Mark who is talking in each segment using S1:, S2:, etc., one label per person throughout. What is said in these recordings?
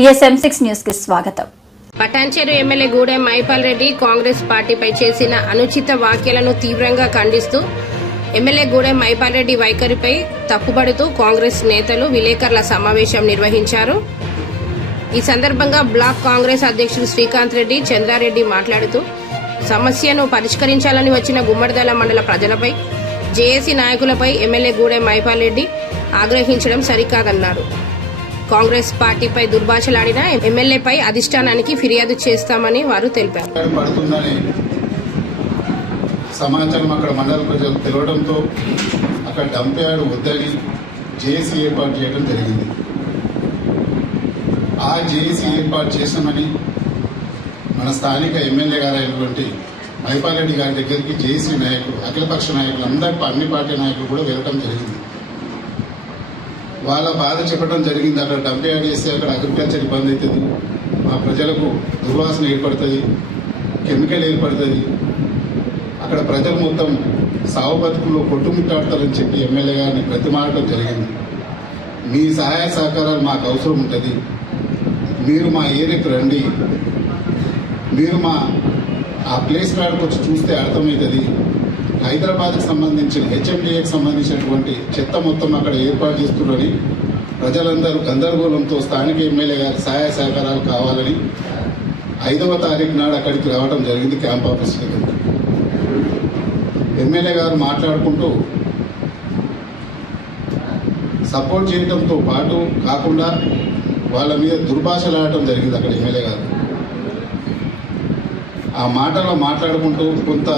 S1: TSM six న్యూస్కి స్వాగతం.
S2: Patancheru MLA Gudem Mahipal Reddy Congress పార్టీపై చేసిన అనుచిత వ్యాఖ్యలను తీవ్రంగా ఖండిస్తూ ఎమ్మెల్యే గూడెం మైపాల్ రెడ్డి వైఖరిపై తప్పుపడుతూ కాంగ్రెస్ నేతలు విలేకరుల సమావేశం నిర్వహించారు. ఈ సందర్భంగా బ్లాక్ కాంగ్రెస్ అధ్యక్షుడు శ్రీకాంత్ రెడ్డి చంద్రారెడ్డి మాట్లాడుతూ సమస్యను పరిష్కరించాలని వచ్చిన గుమ్మడిదల మండల ప్రజలపై జేఏసీ నాయకులపై ఎమ్మెల్యే గూడెం మైపాల్ రెడ్డి ఆగ్రహించడం సరికాదన్నారు. కాంగ్రెస్ పార్టీపై దుర్భాషలాడిన ఎమ్మెల్యేపై అధిష్టానానికి ఫిర్యాదు చేస్తామని వారు తెలిపారు.
S3: సమాచారం అక్కడ మండల ప్రజలు తెలవడంతో అక్కడ డంప్ యార్డ్ వద్దని జేఏసీ ఏర్పాటు చేయడం జరిగింది. ఆ జేఏసీ ఏర్పాటు చేసామని మన స్థానిక ఎమ్మెల్యే గారు అయినటువంటి రెడ్డి గారి దగ్గరికి జేసీ నాయకులు అఖిలపక్ష నాయకులు అందరి అన్ని పార్టీ నాయకులు కూడా వెళ్ళటం జరిగింది. వాళ్ళ బాధ చెప్పడం జరిగింది. అక్కడ డంప్ చేస్తే అక్కడ అగ్రికల్చర్ ఇబ్బంది అవుతుంది. మా ప్రజలకు దుర్వాసన ఏర్పడుతుంది. కెమికల్ ఏర్పడుతుంది. అక్కడ ప్రజలు మొత్తం సాగు బతుకుల్లో కొట్టుముట్టాడతారని చెప్పి ఎమ్మెల్యే గారిని ప్రతిమాడటం జరిగింది. మీ సహాయ సహకారాలు మాకు అవసరం ఉంటుంది. మీరు మా ఏరియాకి రండి. మీరు మా ఆ ప్లేస్ కాడికి వచ్చి చూస్తే అర్థమవుతుంది. హైదరాబాద్కి సంబంధించిన హెచ్ఎండిఏకి సంబంధించినటువంటి చెత్త మొత్తం అక్కడ ఏర్పాటు చేస్తుండని ప్రజలందరూ గందరగోళంతో స్థానిక ఎమ్మెల్యే గారి సహాయ సహకారాలు కావాలని ఐదవ తారీఖు నాడు అక్కడికి రావడం జరిగింది క్యాంప్ ఆఫీస్ దగ్గర. ఎమ్మెల్యే గారు మాట్లాడుకుంటూ సపోర్ట్ చేయడంతో పాటు కాకుండా వాళ్ళ మీద దుర్భాషలాడటం జరిగింది అక్కడ ఎమ్మెల్యే గారు. ఆ మాటలో మాట్లాడుకుంటూ కొంత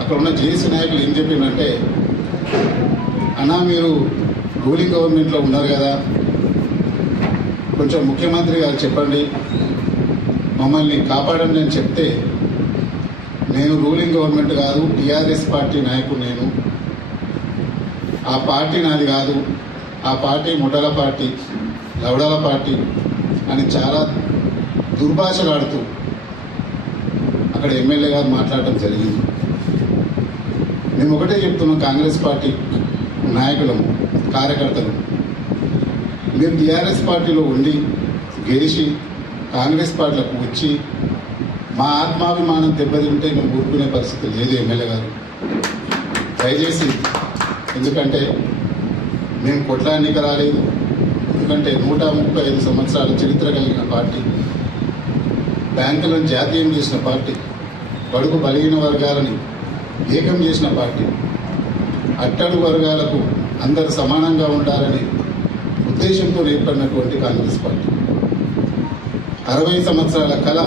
S3: అక్కడ ఉన్న జేసీ నాయకులు ఏం చెప్పిందంటే అన్నా మీరు రూలింగ్ గవర్నమెంట్లో ఉన్నారు కదా. కొంచెం ముఖ్యమంత్రి గారు చెప్పండి. మమ్మల్ని కాపాడండి అని చెప్తే నేను రూలింగ్ గవర్నమెంట్ కాదు టీఆర్ఎస్ పార్టీ నాయకుడు నేను. ఆ పార్టీ నాది కాదు. ఆ పార్టీ ముఠల పార్టీ లవడల పార్టీ అని చాలా దుర్భాషలాడుతూ అక్కడ ఎమ్మెల్యే గారు మాట్లాడటం జరిగింది. మేము ఒకటే చెప్తున్నాం కాంగ్రెస్ పార్టీ నాయకులము కార్యకర్తలు. మేము టీఆర్ఎస్ పార్టీలో ఉండి గెలిచి కాంగ్రెస్ పార్టీలకు వచ్చి మా ఆత్మాభిమానం దెబ్బతింటే మేము ఊరుకునే పరిస్థితి లేదు ఎమ్మెల్యే గారు. దయచేసి ఎందుకంటే మేము కొట్లానికి రాలేదు. ఎందుకంటే నూట ముప్పై ఐదు సంవత్సరాల చరిత్ర కలిగిన పార్టీ బ్యాంకులను జాతీయం చేసిన పార్టీ బడుగు బలిగిన వర్గాలని ఏకం చేసిన పార్టీ. అట్టడుగు వర్గాలకు అందరు సమానంగా ఉండాలని ఉద్దేశంతో ఏర్పడినటువంటి కాంగ్రెస్ పార్టీ. అరవై సంవత్సరాల కళ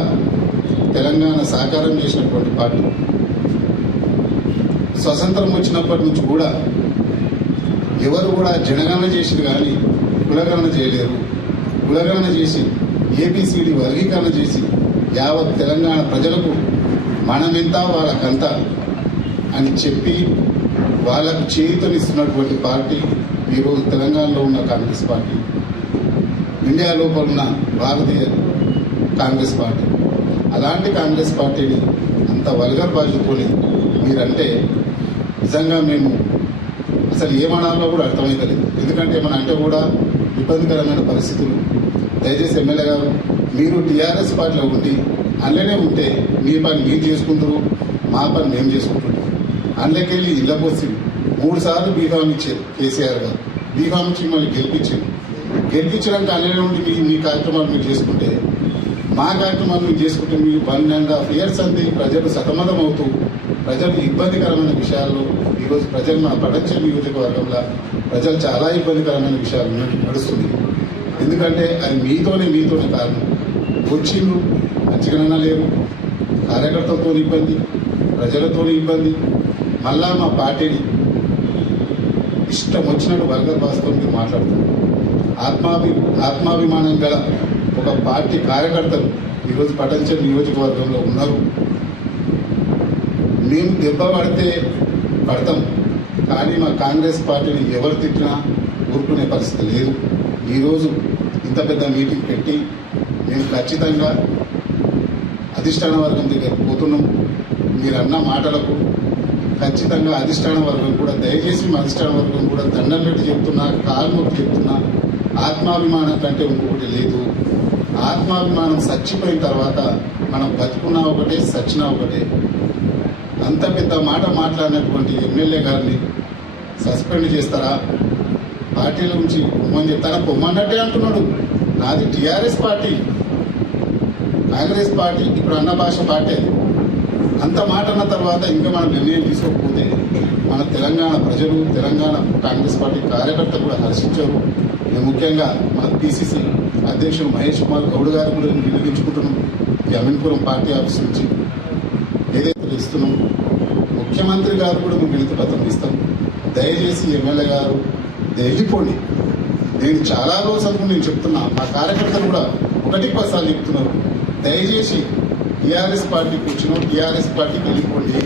S3: తెలంగాణ సాకారం చేసినటువంటి పార్టీ. స్వతంత్రం వచ్చినప్పటి నుంచి కూడా ఎవరు కూడా జనగణన చేసింది కానీ కులగణన చేయలేరు. కులగణన చేసి ఏబిసిడి వర్గీకరణ చేసి యావత్ తెలంగాణ ప్రజలకు మనమెంత వాళ్ళకంత అని చెప్పి వాళ్ళకు చేయుతనిస్తున్నటువంటి పార్టీ ఈరోజు తెలంగాణలో ఉన్న కాంగ్రెస్ పార్టీ. ఇండియా లోపల ఉన్న భారతీయ కాంగ్రెస్ పార్టీ. అలాంటి కాంగ్రెస్ పార్టీని అంత వల్గర్ భాషతోని మీరంటే నిజంగా మేము అసలు ఏమనాలో కూడా అర్థమవుతలేదు ఎందుకంటే ఏమన్నా అంటే కూడా ఇబ్బందికరమైన పరిస్థితులు. దయచేసి ఎమ్మెల్యే గారు మీరు టీఆర్ఎస్ పార్టీలో ఉండి అందులోనే ఉంటే మీ పని మీరు చేసుకుంటారు మా పని మేము చేసుకుంటున్నాం అందులోకెళ్ళి ఇళ్ళ పోసి మూడు సార్లు బీఫామ్ ఇచ్చారు కేసీఆర్ గారు. బీఫామ్ ఇచ్చి మళ్ళీ గెలిపించారు గెలిపించడానికి అందులోనే ఉండి మీ మీ కార్యక్రమాలు మీరు చేసుకుంటే మా కార్యక్రమాలు మీరు చేసుకుంటే మీ వన్ అండ్ హాఫ్ ఇయర్స్ అంతే ప్రజలు సతమతం అవుతూ ప్రజలు ఇబ్బందికరమైన విషయాల్లో ఈరోజు ప్రజలు మన పటంచల్ నియోజకవర్గంలో ప్రజలు చాలా ఇబ్బందికరమైన విషయాలు నడుస్తుంది. ఎందుకంటే అది మీతోనే మీతోనే కారణం. వచ్చిండ్రు మంచిగా లేరు. కార్యకర్తలతో ఇబ్బంది ప్రజలతో ఇబ్బంది మళ్ళా మా పార్టీని ఇష్టం వచ్చినట్టు వర్గ భాషతో మీరు మాట్లాడుతున్నారు ఆత్మాభి ఆత్మాభిమానం గల ఒక పార్టీ కార్యకర్తలు ఈరోజు పటంచల్ నియోజకవర్గంలో ఉన్నారు. మేము దెబ్బ పడితే పడతాం కానీ మా కాంగ్రెస్ పార్టీని ఎవరు తిట్టినా ఊరుకునే పరిస్థితి లేదు. ఈరోజు ఇంత పెద్ద మీటింగ్ పెట్టి మేము ఖచ్చితంగా అధిష్టాన వర్గం దగ్గర పోతున్నాం. మీరన్న మాటలకు ఖచ్చితంగా అధిష్టాన వర్గం కూడా దయచేసి మా అధిష్టాన వర్గం కూడా దండం పెట్టి చెప్తున్నా కాలు చెప్తున్నా ఆత్మాభిమానం కంటే ఇంకొకటి లేదు. ఆత్మాభిమానం చచ్చిపోయిన తర్వాత మనం బతుకున్నా ఒకటే సచ్చినా ఒకటే. అంత పెద్ద మాట మాట్లాడినటువంటి ఎమ్మెల్యే గారిని సస్పెండ్ చేస్తారా? పార్టీల నుంచి పొమ్మని చెప్తారా? పొమ్మన్నట్టే అంటున్నాడు. నాది టీఆర్ఎస్ పార్టీ. కాంగ్రెస్ పార్టీ ఇప్పుడు అన్న భాష పార్టీ అది. అంత మాట అన్న తర్వాత ఇంకా మనం నిర్ణయం తీసుకోకపోతే మన తెలంగాణ ప్రజలు తెలంగాణ కాంగ్రెస్ పార్టీ కార్యకర్తలు కూడా హర్షించారు. మేము ముఖ్యంగా మన పిసిసి అధ్యక్షుడు మహేష్ కుమార్ గౌడ్ గారు కూడా వినియోగించుకుంటున్నాం ఈ అమీన్పురం పార్టీ ఆఫీస్ నుంచి ఏదైతే ఇస్తున్నాం ముఖ్యమంత్రి గారు కూడా మేము వినతి పత్రం ఇస్తాం. దయచేసి ఎమ్మెల్యే గారు వెళ్ళిపోండి. నేను చాలా రోజులకు నేను చెప్తున్నా మా కార్యకర్తలు కూడా ఒకటి పసాలు చెప్తున్నారు. దయచేసి టీఆర్ఎస్ పార్టీకి కూర్చున్నాం టీఆర్ఎస్ పార్టీకి వెళ్ళిపోండి.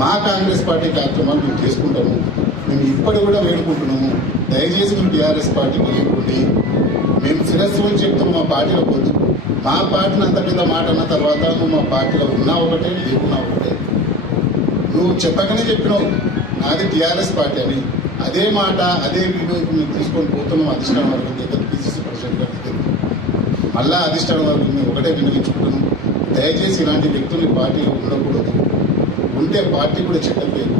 S3: మా కాంగ్రెస్ పార్టీ కార్యక్రమాలు మేము చేసుకుంటాము. మేము ఇప్పటి కూడా వేడుకుంటున్నాము. దయచేసి మీరు టీఆర్ఎస్ పార్టీకి వెళ్ళిపోండి. మేము శిరస్సు అని చెప్తాం మా పార్టీలో పోదు. మా పార్టీని అంత పెద్ద మాట అన్న తర్వాత నువ్వు మా పార్టీలో ఉన్నా ఒకటే లేకున్నా ఒకటే. నువ్వు చెప్పకనే చెప్పినావు నాది టీఆర్ఎస్ పార్టీ అని. అదే మాట అదే వీడియో మేము తీసుకొని పోతున్నాం అధిష్టానం వర్గం దగ్గర పిసిసి ప్రెసిడెంట్ గారి దగ్గర. మళ్ళా అధిష్టానం వర్గం మేము ఒకటే వినియోగించుకుంటున్నాం దయచేసి ఇలాంటి వ్యక్తులు పార్టీ పార్టీలో ఉండకూడదు. ఉంటే పార్టీ కూడా చెడ్డ లేదు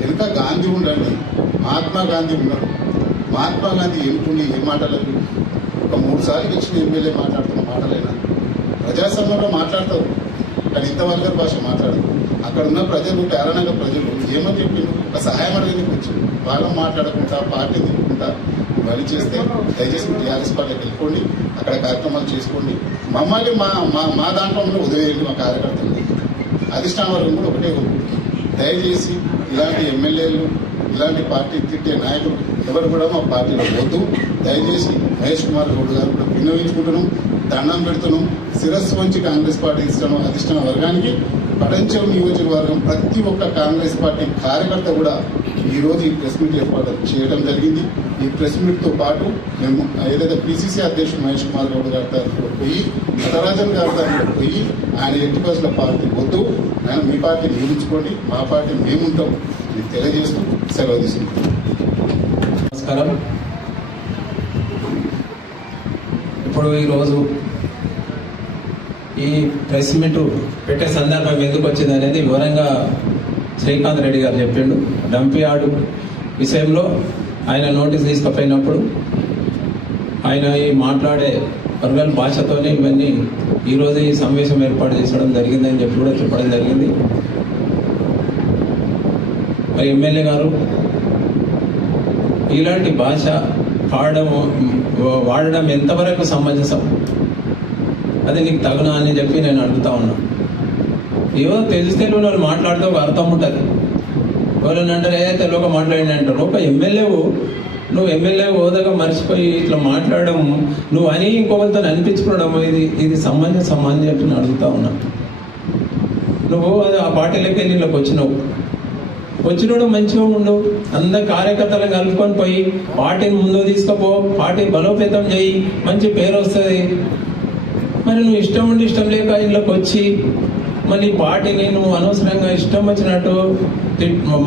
S3: వెనుక గాంధీ ఉండండి. మహాత్మా గాంధీ ఉన్నాడు మహాత్మా గాంధీ ఎన్నుకుని ఏ మాటలకు? ఒక మూడు సార్లు ఇచ్చిన ఎమ్మెల్యే మాట్లాడుతున్న మాటలైనా? ప్రజాస్వామ్యంలో మాట్లాడతారు కానీ ఇంత వల్గర్ భాష మాట్లాడదు. అక్కడ ఉన్న ప్రజలు కారణంగా ప్రజలు ఏమని చెప్పిండు ఒక సహాయం అడిగింది వచ్చి వాళ్ళం మాట్లాడకుండా పార్టీ తిప్పుకుంటా బలి చేస్తే దయచేసి టీఆర్ఎస్ పార్టీకి వెళ్ళిపోండి. అక్కడ కార్యక్రమాలు చేసుకోండి. మమ్మల్ని మా మా మా దాంట్లో వదిలేయండి మా కార్యకర్తలు? అధిష్టాన వర్గం కూడా ఒకటే దయచేసి ఇలాంటి ఎమ్మెల్యేలు ఇలాంటి పార్టీ తిట్టే నాయకులు ఎవరు కూడా మా పార్టీలో వద్దు. దయచేసి మహేష్ కుమార్ గౌడ్ గారు కూడా వినియోగించుకుంటున్నాం దండం పెడుతున్నాం. శిరస్సు వంచి కాంగ్రెస్ పార్టీ ఇష్టం అధిష్టాన వర్గానికి పటంచం నియోజకవర్గం ప్రతి ఒక్క కాంగ్రెస్ పార్టీ కార్యకర్త కూడా ఈరోజు ఈ ప్రెస్ మీట్ ఏర్పాటు చేయడం జరిగింది. ఈ ప్రెస్ మీట్తో పాటు మేము ఏదైతే పిసిసి అధ్యక్షుడు మహేష్ కుమార్ గౌడ్ గారి తరఫున పోయి నటరాజన్ గారి తరఫున పోయి ఆయన ఎట్టి బస్సుల పార్టీ వద్దు. ఆయన మీ పార్టీ నియమించుకోండి మా పార్టీ మేముంటాం అని తెలియజేస్తూ సెలవు తీసుకుంటాం
S4: నమస్కారం. ఇప్పుడు ఈరోజు ఈ ప్రెస్ మీట్ పెట్టే సందర్భం ఎందుకు వచ్చింది అనేది వివరంగా శ్రీకాంత్ రెడ్డి గారు చెప్పిండు. డంపి ఆడు విషయంలో ఆయన నోటీస్ తీసుకుపోయినప్పుడు ఆయన ఈ మాట్లాడే వర్గల్ భాషతోనే ఇవన్నీ ఈరోజు ఈ సమావేశం ఏర్పాటు చేసడం జరిగిందని చెప్పి కూడా చెప్పడం జరిగింది. మరి ఎమ్మెల్యే గారు ఇలాంటి భాష పాడడం వాడడం ఎంతవరకు సమంజసం? అది నీకు తగునా అని చెప్పి నేను అడుగుతా ఉన్నాను ఏవో తెలిస్తే నువ్వు వాళ్ళు మాట్లాడితే ఒక అర్థం ఉంటుంది. ఎవరైనా అంటారు ఏ తెలుగు మాట్లాడిన అంటారు. ఒక ఎమ్మెల్యేవు నువ్వు ఎమ్మెల్యే హోదాగా మర్చిపోయి ఇట్లా మాట్లాడడం నువ్వు అని ఇంకొకరితో అనిపించుకోవడం ఇది ఇది సంబంధం సంబంధం చెప్పి నేను అడుగుతా ఉన్నా. నువ్వు అది ఆ పార్టీలోకి వెళ్ళి ఇళ్ళకి వచ్చినావు. వచ్చినోడు మంచిగా ఉండు. అందరు కార్యకర్తలను కలుపుకొని పోయి పార్టీని ముందుకు తీసుకుపో పార్టీ బలోపేతం చేయి మంచి పేరు వస్తుంది. మరి నువ్వు ఇష్టం ఉండి ఇష్టం లేక ఇళ్ళకి వచ్చి మళ్ళీ పార్టీని నువ్వు అనవసరంగా ఇష్టం వచ్చినట్టు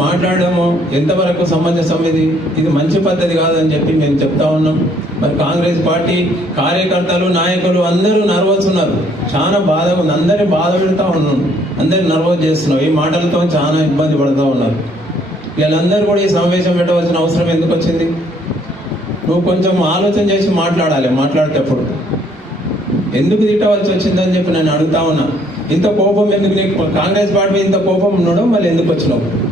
S4: మాట్లాడము ఎంతవరకు సమంజసం ఇది? ఇది మంచి పద్ధతి కాదని చెప్పి మేము చెప్తా ఉన్నాం. మరి కాంగ్రెస్ పార్టీ కార్యకర్తలు నాయకులు అందరూ నర్వస్ ఉన్నారు. చాలా బాధ ఉంది. అందరి బాధ పెడతా ఉన్నాం. అందరు నర్వస్ చేస్తున్నావు ఈ మాటలతో చాలా ఇబ్బంది పడుతూ ఉన్నారు. వీళ్ళందరూ కూడా ఈ సమావేశం పెట్టవలసిన అవసరం ఎందుకు వచ్చింది? నువ్వు కొంచెం ఆలోచన చేసి మాట్లాడాలి మాట్లాడేటప్పుడు. ఎందుకు తిట్టవలసి వచ్చిందని చెప్పి నేను అడుగుతా ఉన్నా. ఇంత కోపం ఎందుకు నీకు? కాంగ్రెస్ పార్టీ మీద ఇంత కోపం ఉండడం మళ్ళీ ఎందుకు వచ్చినావు?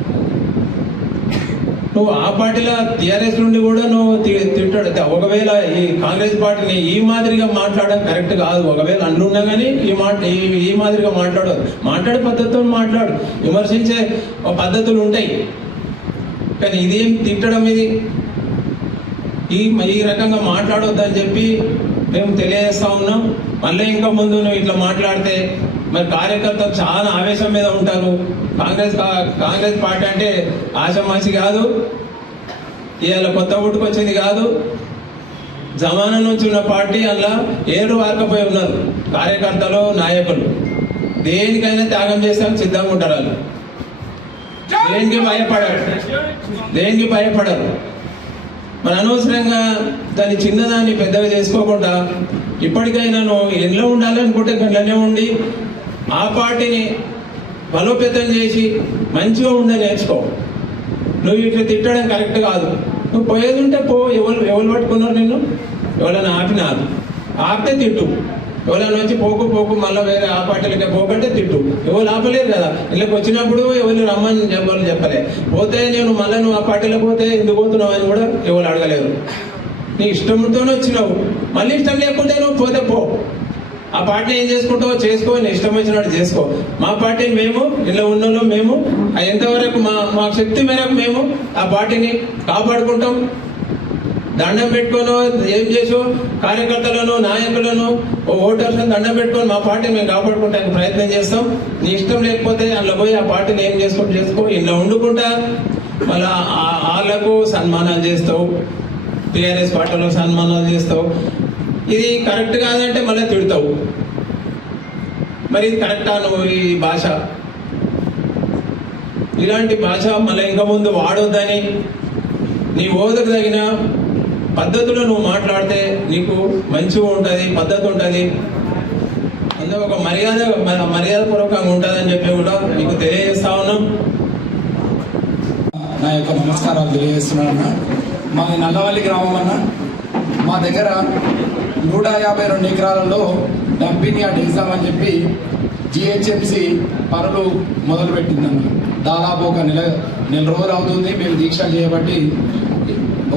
S4: నువ్వు ఆ పార్టీలో టిఆర్ఎస్ నుండి కూడా నువ్వు తిట్టాడు. ఒకవేళ ఈ కాంగ్రెస్ పార్టీని ఈ మాదిరిగా మాట్లాడడం కరెక్ట్ కాదు. ఒకవేళ అంటున్నా కానీ ఈ మాట ఈ- మాదిరిగా మాట్లాడు మాట్లాడే పద్ధతితో మాట్లాడు. విమర్శించే పద్ధతులు ఉంటాయి. కానీ ఇదేం తిట్టడం ఇది? ఈ ఈ రకంగా మాట్లాడొద్దని చెప్పి మేము తెలియజేస్తా ఉన్నాం. మళ్ళీ ఇంకా ముందు నువ్వు ఇట్లా మాట్లాడితే మరి కార్యకర్తలు చాలా ఆవేశం మీద ఉంటారు. కాంగ్రెస్ కాంగ్రెస్ పార్టీ అంటే ఆశమాసి కాదు. ఇవాళ కొత్త పుట్టుకొచ్చింది కాదు. జమానా నుంచి ఉన్న పార్టీ అలా ఏడు వారకపోయి ఉన్నారు కార్యకర్తలు నాయకులు. దేనికైనా త్యాగం చేస్తానికి సిద్ధంగా ఉంటారు వాళ్ళు. దేనికి భయపడరు. దేనికి భయపడరు. మరి అనవసరంగా దాన్ని చిన్నదాన్ని పెద్దగా చేసుకోకుండా ఇప్పటికైనా నువ్వు ఎన్నో ఉండాలనుకుంటే గంటనే ఉండి ఆ పార్టీని బలోపేతం చేసి మంచిగా ఉండే నేర్చుకో. నువ్వు ఇట్లా తిట్టడం కరెక్ట్ కాదు. నువ్వు పోయేది ఉంటే పో ఎవరు ఎవరు పట్టుకున్నారు నిన్ను? ఎవరైనా ఆపినాదు ఆపితే తిట్టు. ఎవరైనా వచ్చి పోకు పోకు మళ్ళీ వేరే ఆ పార్టీలకే పోకంటే తిట్టు. ఎవరు ఆపలేరు కదా. ఇళ్ళకి వచ్చినప్పుడు ఎవరు రమ్మని చెప్పాలని చెప్పలే. పోతే నేను మళ్ళీ నువ్వు ఆ పార్టీలో పోతే ఎందుకు పోతున్నావు అని కూడా ఎవరు అడగలేరు. నీ ఇష్టంతోనే వచ్చినావు. మళ్ళీ ఇష్టం లేకుంటే నువ్వు పోతే పో. ఆ పార్టీ ఏం చేసుకుంటావో చేసుకో నేను ఇష్టం వచ్చినట్టు చేసుకో. మా పార్టీ మేము ఇలా ఉన్న మేము ఎంతవరకు మా మా శక్తి మేరకు మేము ఆ పార్టీని కాపాడుకుంటాం. దండం పెట్టుకోను ఏం చేసో కార్యకర్తలను నాయకులను ఓ ఓటర్స్ దండం పెట్టుకొని మా పార్టీని మేము కాపాడుకోవడానికి ప్రయత్నం చేస్తాం. నీ ఇష్టం లేకపోతే అందులో పోయి ఆ పార్టీని ఏం చేసుకుంటూ చేసుకో? ఇలా వండుకుంటా. మళ్ళా వాళ్ళకు సన్మానాలు చేస్తావు. టీఆర్ఎస్ పార్టీలో సన్మానాలు చేస్తావు. ఇది కరెక్ట్ కాదంటే మళ్ళీ తిడతావు. మరి ఇది కరెక్టా నువ్వు ఈ భాష? ఇలాంటి భాష మళ్ళీ ఇంకా ముందు వాడొద్దని నీ ఓదకు తగిన పద్ధతిలో నువ్వు మాట్లాడితే నీకు మంచిగా ఉంటుంది పద్ధతి ఉంటుంది. అందులో ఒక మర్యాద మర్యాద పూర్వకంగా ఉంటుందని చెప్పి కూడా మీకు తెలియజేస్తా ఉన్నాం.
S5: నా యొక్క నమస్కారాలు తెలియజేస్తున్నాను అన్న. మాది నల్లవల్లి గ్రామం అన్న. మా దగ్గర నూట యాభై రెండు ఎకరాలలో డంపింగ్ యార్డ్ వేసామని చెప్పి జిహెచ్ఎంసి పనులు మొదలుపెట్టిందన్న దాదాపు ఒక నెల నెల రోజులు అవుతుంది. మేము దీక్ష చేయబట్టి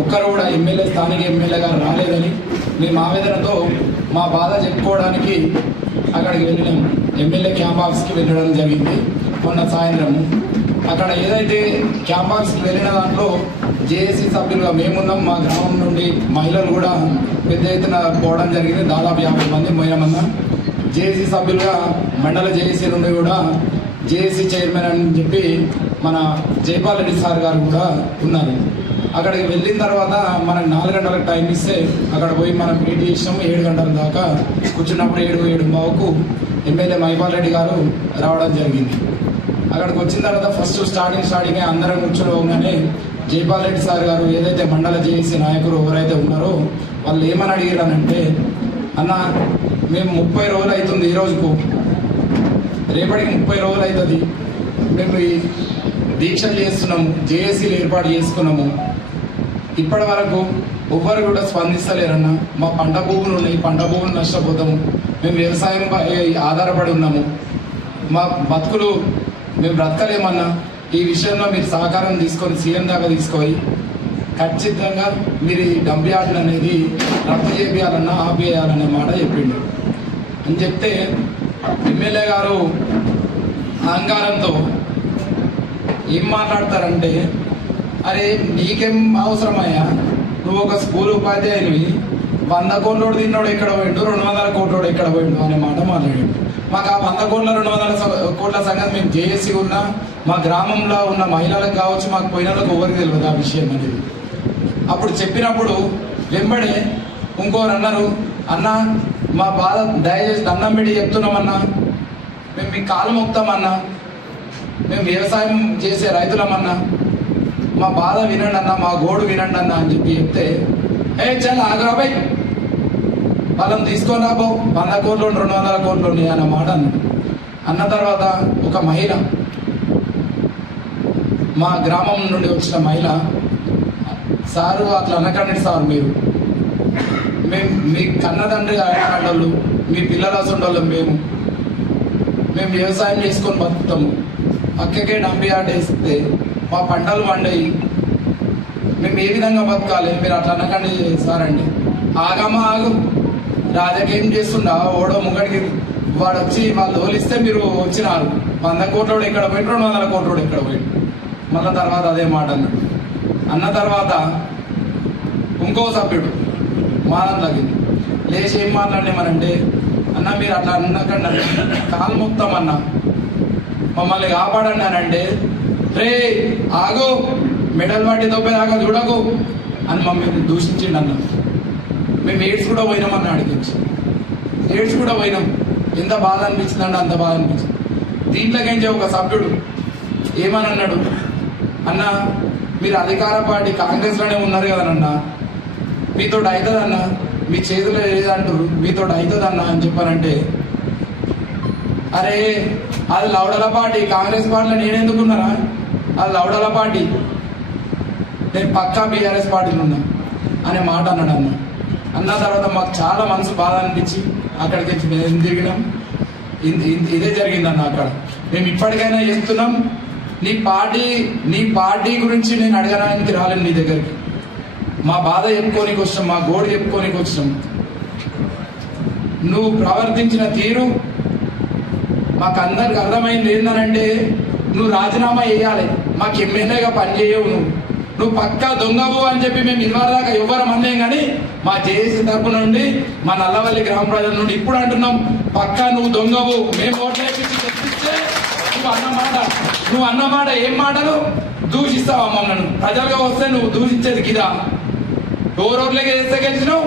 S5: ఒక్కరు కూడా ఎమ్మెల్యే స్థానిక ఎమ్మెల్యే గారు రాలేదని మేము ఆవేదనతో మా బాధ చెప్పుకోవడానికి అక్కడికి వెళ్ళినాం. ఎమ్మెల్యే క్యాంప్ ఆఫీస్కి వెళ్ళడం జరిగింది. మొన్న సాయంత్రం అక్కడ ఏదైతే క్యాంపస్ వెళ్ళిన దాంట్లో జేఏసీ సభ్యులుగా మేమున్నాం మా గ్రామం నుండి మహిళలు కూడా పెద్ద ఎత్తున పోవడం జరిగింది. దాదాపు యాభై మంది పోయినామన్నా జేఏసీ సభ్యులుగా మండల జేఏసీ నుండి కూడా జేఏసీ చైర్మన్ అని చెప్పి మన జైపాల్ రెడ్డి సార్ గారు కూడా ఉన్నారు. అక్కడికి వెళ్ళిన తర్వాత మనకు నాలుగు గంటలకు టైం ఇస్తే అక్కడ పోయి మనం మీట్ చేసినాం. ఏడు గంటల దాకా కూర్చున్నప్పుడు ఏడు ఏడు బావుకు ఎమ్మెల్యే మైపాల్ రెడ్డి గారు రావడం జరిగింది. అక్కడికి వచ్చిన తర్వాత ఫస్ట్ స్టార్టింగ్ స్టార్టింగ్ అందరం కూర్చోగానే జైపాల్ రెడ్డి సార్ గారు ఏదైతే మండల జేఏసీ నాయకులు ఎవరైతే ఉన్నారో వాళ్ళు ఏమని అడిగారనంటే అన్న మేము ముప్పై రోజులు అవుతుంది ఈ రోజుకు. రేపటికి ముప్పై రోజులు అవుతుంది మేము దీక్షలు చేస్తున్నాము జేఏసీలు ఏర్పాటు చేసుకున్నాము. ఇప్పటి వరకు ఎవ్వరు కూడా స్పందిస్తలేరన్న. మా పంట భూములు ఉన్నాయి పంట భూములు నష్టపోతాము. మేము వ్యవసాయం పై ఆధారపడి ఉన్నాము. మా బతుకులు మేము బ్రతకలేమన్నా? ఈ విషయంలో మీరు సహకారం తీసుకొని సీఎం దాకా తీసుకొని ఖచ్చితంగా మీరు ఈ డంప్ యార్డ్ అనేది రద్దు చేయాలన్నా ఆపేయాలనే మాట చెప్పిండు. అని చెప్తే ఎమ్మెల్యే గారు అహంకారంతో ఏం మాట్లాడతారంటే అరే నీకేం అవసరమయ్యా? నువ్వు ఒక స్కూల్ ఉపాధ్యాయునివి. వంద కోట్లోడు తిన్నోడు ఎక్కడ పోయిండు? రెండు వందల కోట్లోడు ఎక్కడ పోయిండు? అనే మాట మాట్లాడాడు. మాకు ఆ వంద కోట్ల రెండు వందల కోట్ల సంగతి మేము జేఏసీ ఉన్నా మా గ్రామంలో ఉన్న మహిళలకు కావచ్చు మాకు పోయిన వాళ్ళకి ఎవరికి తెలియదు ఆ విషయం అనేది. అప్పుడు చెప్పినప్పుడు వెంబడే ఇంకోరు అన్నారు అన్న మా బాధ దయచేసి దండం పెట్టి చెప్తున్నామన్నా మేము మీ కాలు మొక్తామన్నా మేము వ్యవసాయం చేసే రైతులమన్నా మా బాధ వినండి అన్న మా గోడు వినండి అన్న అని చెప్పి చెప్తే ఏ చాలా ఆగ్రాబాయ్ వాళ్ళని తీసుకొని రాబో వంద కోట్లు రెండు వందల కోట్లు ఉన్నాయి అన్న మాట అన్న తర్వాత ఒక మహిళ మా గ్రామం నుండి వచ్చిన మహిళ సారు అట్లా అనకండి సార్ మీరు. మేము మీ కన్నదండ్రి ఆడవాళ్ళు మీ పిల్లల అసంటోళ్ళం మేము. మేము వ్యవసాయం చేసుకొని బతుకుతాము. పక్కకే డంపి ఆటేస్తే మా పంటలు పండాయి. మేము ఏ విధంగా బతకాలి? మీరు అట్లా అనకండి సార్ అండి ఆగమా ఆగు. రాజకీయం చేస్తుండా ఓడో ముంగడికి వాడు వచ్చి వాళ్ళు తోలిస్తే మీరు వచ్చినారు. వంద కోట్లోడు ఇక్కడ పోయి రెండు వందల కోట్లోడు ఇక్కడ పోయి మళ్ళీ తర్వాత అదే మాట అన్నాడు. అన్న తర్వాత ఇంకో సభ్యుడు మానం తగ్గింది. లేచి ఏం మాట్లాడినామనంటే అన్న మీరు అట్లా అన్నకండి కాలు మొత్తం అన్న. మమ్మల్ని కాపాడండి అని అంటే రే ఆగు. మెడల్ వాటి తొప్పేదాకా చూడకు. అని మమ్మల్ని దూషించిండి అన్న. మేము ఎయిడ్స్ కూడా పోయినామని అడిగించి ఎయిడ్స్ కూడా పోయినాం. ఎంత బాధ అనిపించిందంటే అంత బాధ అనిపించింది. దీంట్లోకించి ఒక సభ్యుడు ఏమని అన్నాడు? అన్న మీరు అధికార పార్టీ కాంగ్రెస్లోనే ఉన్నారు కదనన్నా మీతో అవుతుందన్న మీ చేతిలో లేదంటారు మీతో అవుతుందన్నా అని చెప్పారంటే అరే అది లౌడల పార్టీ. కాంగ్రెస్ పార్టీలో నేను ఎందుకున్నారా అది లౌడల పార్టీ. నేను పక్కా బీఆర్ఎస్ పార్టీలో ఉన్నా అనే మాట అన్నాడు అన్న. అన్న తర్వాత మాకు చాలా మనసు బాధ అనిపించి అక్కడికి వచ్చి మేము తిరిగినాం? ఇన్- ఇదే జరిగిందన్న అక్కడ. మేము ఇప్పటికైనా చేస్తున్నాం. నీ పార్టీ నీ పార్టీ గురించి నేను అడగడానికి రాలేను నీ దగ్గరికి. మా బాధ చెప్పుకోనికి వచ్చాం మా గోడు చెప్పుకోనికి వచ్చాం. నువ్వు ప్రవర్తించిన తీరు మాకు అందరికి అర్థమైంది ఏంటనంటే నువ్వు రాజీనామా చేయాలి. మాకు ఎమ్మెల్యేగా పనిచేయవు నువ్వు. నువ్వు పక్కా దొంగవు అని చెప్పి మేము ఇదివరదాకా ఎవ్వరం అనలేం కానీ మా జేఏసీ తరపు నుండి మా నల్లవల్లి గ్రామ ప్రజల నుండి ఇప్పుడు అంటున్నాం పక్కా నువ్వు దొంగవు మేము ఓట్లేపించి తెప్పిస్తే నువ్వు అన్నమాట నువ్వు అన్నమాట ఏం మాటలు? దూషిస్తావు మమ్మల్ని? ప్రజలుగా వస్తే నువ్వు దూషించేది గిదా ఎవరోట్లకి చేస్తే గెలిచినావు?